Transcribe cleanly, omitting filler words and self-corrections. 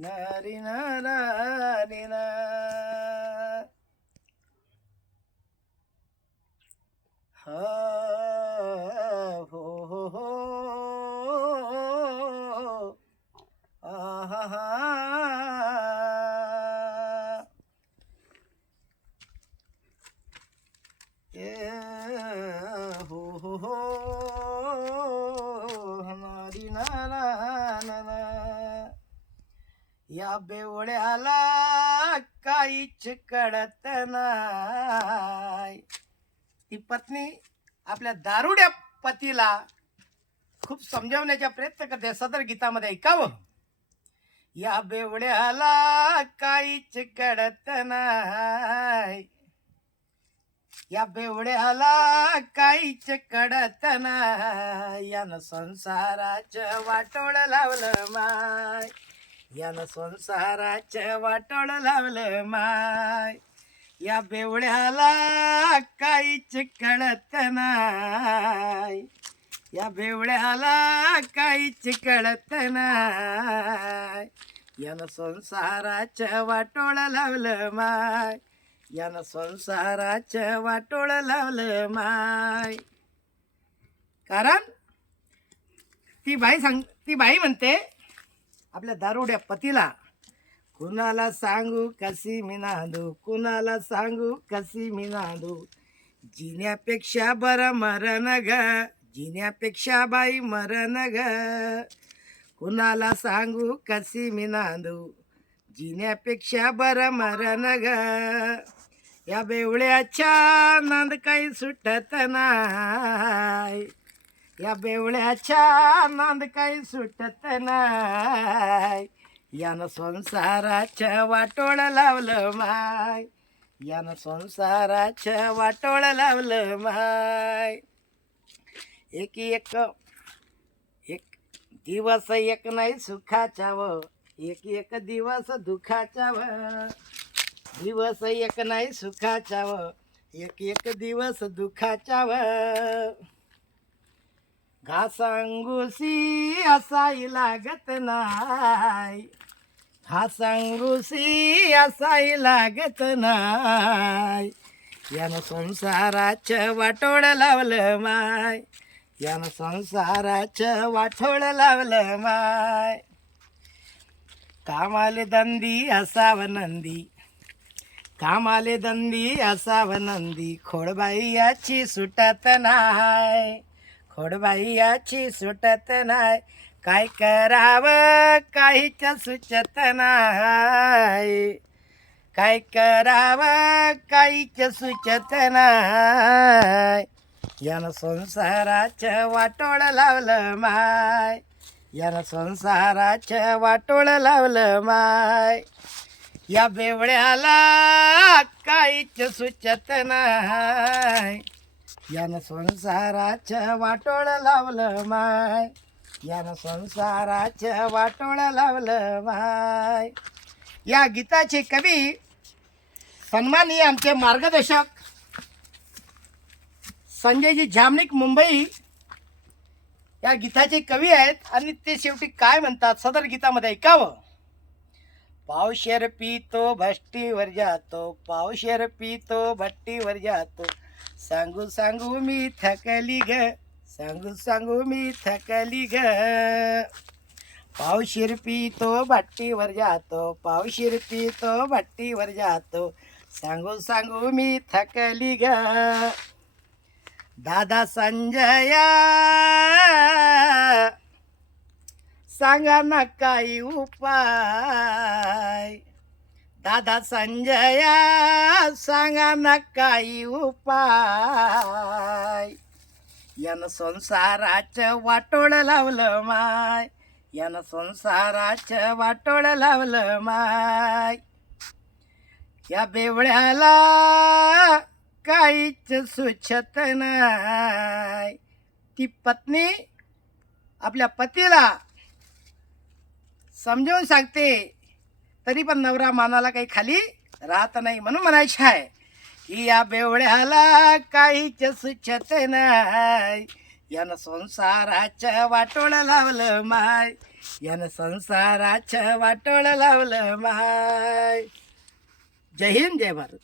नारी नारी ना हा हो हो हो आहा ए हो हो हो नारी नारा ना या बेवड्याला काहीच कळत नाही. ती पत्नी आपल्या दारुड्या पतीला खूप समजावण्याचा प्रयत्न करते. सदर गीतामध्ये ऐकावं. या बेवड्याला काहीच कळत नाही, या बेवड्याला काहीच कळत नाही, यानं संसाराचं वाटोळ लावलं माय, यानं संसाराचं वाटोळ लावलं माय. या बेवड्याला काहीच कळत नाही, या बेवड्याला काहीच कळत नाही, यानं संसाराचं वाटोळ लावलं माय, यानं संसाराचं वाटोळ लावलं माय. कारण ती बाई म्हणते आपल्या दारुड्या पतीला, कुणाला सांगू कशी मी नांदू, कुणाला सांगू कशी मी नांदू, जिण्यापेक्षा बरं मरण ग, जिण्यापेक्षा बाई मरण ग, कुणाला सांगू कशी मी नांदू, जिण्यापेक्षा बरं मरण ग. या बेवड्याच्या नांद काही सुटत नाही, या बेवड्याच्या नांद काही सुटत नाही, यानं संसाराचं वाटोळ लावलं माय, यानं संसाराचं वाटोळ लावलं माय. एक एक एक दिवस एक नाही सुखाचा व, एक एक दिवस दुःखाचा व, दिवस एक नाही सुखाचा व, एक एक दिवस दुःखाचा व. घासांगुसी असाई लागत नाही, घासांगुसी असाई लागत नाही, यानं संसाराचं वाटोळ लावलं माय, यानं संसाराचं वाटोळ लावलं माय. कामाले दंदी असाव नंदी, कामाले दंदी असाव नंदी, खोडबाई याची सुटत नाही, खोडबाई याची सुटत नाही, काय करावं काहीच सुचत नाही, काय करावं काहीच सुचत नाही, यानं संसाराचं वाटोळ लावलं माय, यानं संसाराचं वाटोळ लावलं माय. या बेवड्याला काहीच सुचत नाही, यानं संसाराचं वाटोळ लावलं माय, यानं संसाराचं वाटोळ लावलं माय. या गीताचे कवी सन्माननीय आमचे मार्गदर्शक संजयजी जामनिक मुंबई या गीताचे कवी आहेत. आणि ते शेवटी काय म्हणतात सदर गीतामध्ये ऐकावं. पावशेर पितो भट्टीवर जातो, पावशेर पितो भट्टीवर जातो, सांगू सांगू मी थकली ग, सांगू सांगू मी थकली ग. पावशेर पितो भट्टीवर जातो, पावशेर पितो भट्टीवर जातो, सांगू सांगू मी थकली ग. दादा संजया सांगा ना काही उपाय, दादा संजया सांगा ना काही उपाय, यानं संसाराचं वाटोळ लावलं माय, यानं संसाराचं वाटोळ लावलं माय. या बेवड्याला काहीच सुचत नाही. ती पत्नी आपल्या पतीला समजावून सांगते, तरी पण नवरा मानाला काही खाली राहत नाही. म्हणून म्हणायचं आहे की या बेवड्याला काहीच सुचत नाही, यानं संसाराचं वाटोळ लावलं माय, यानं संसाराचं वाटोळ लावलं माय. जय हिंद जय भारत.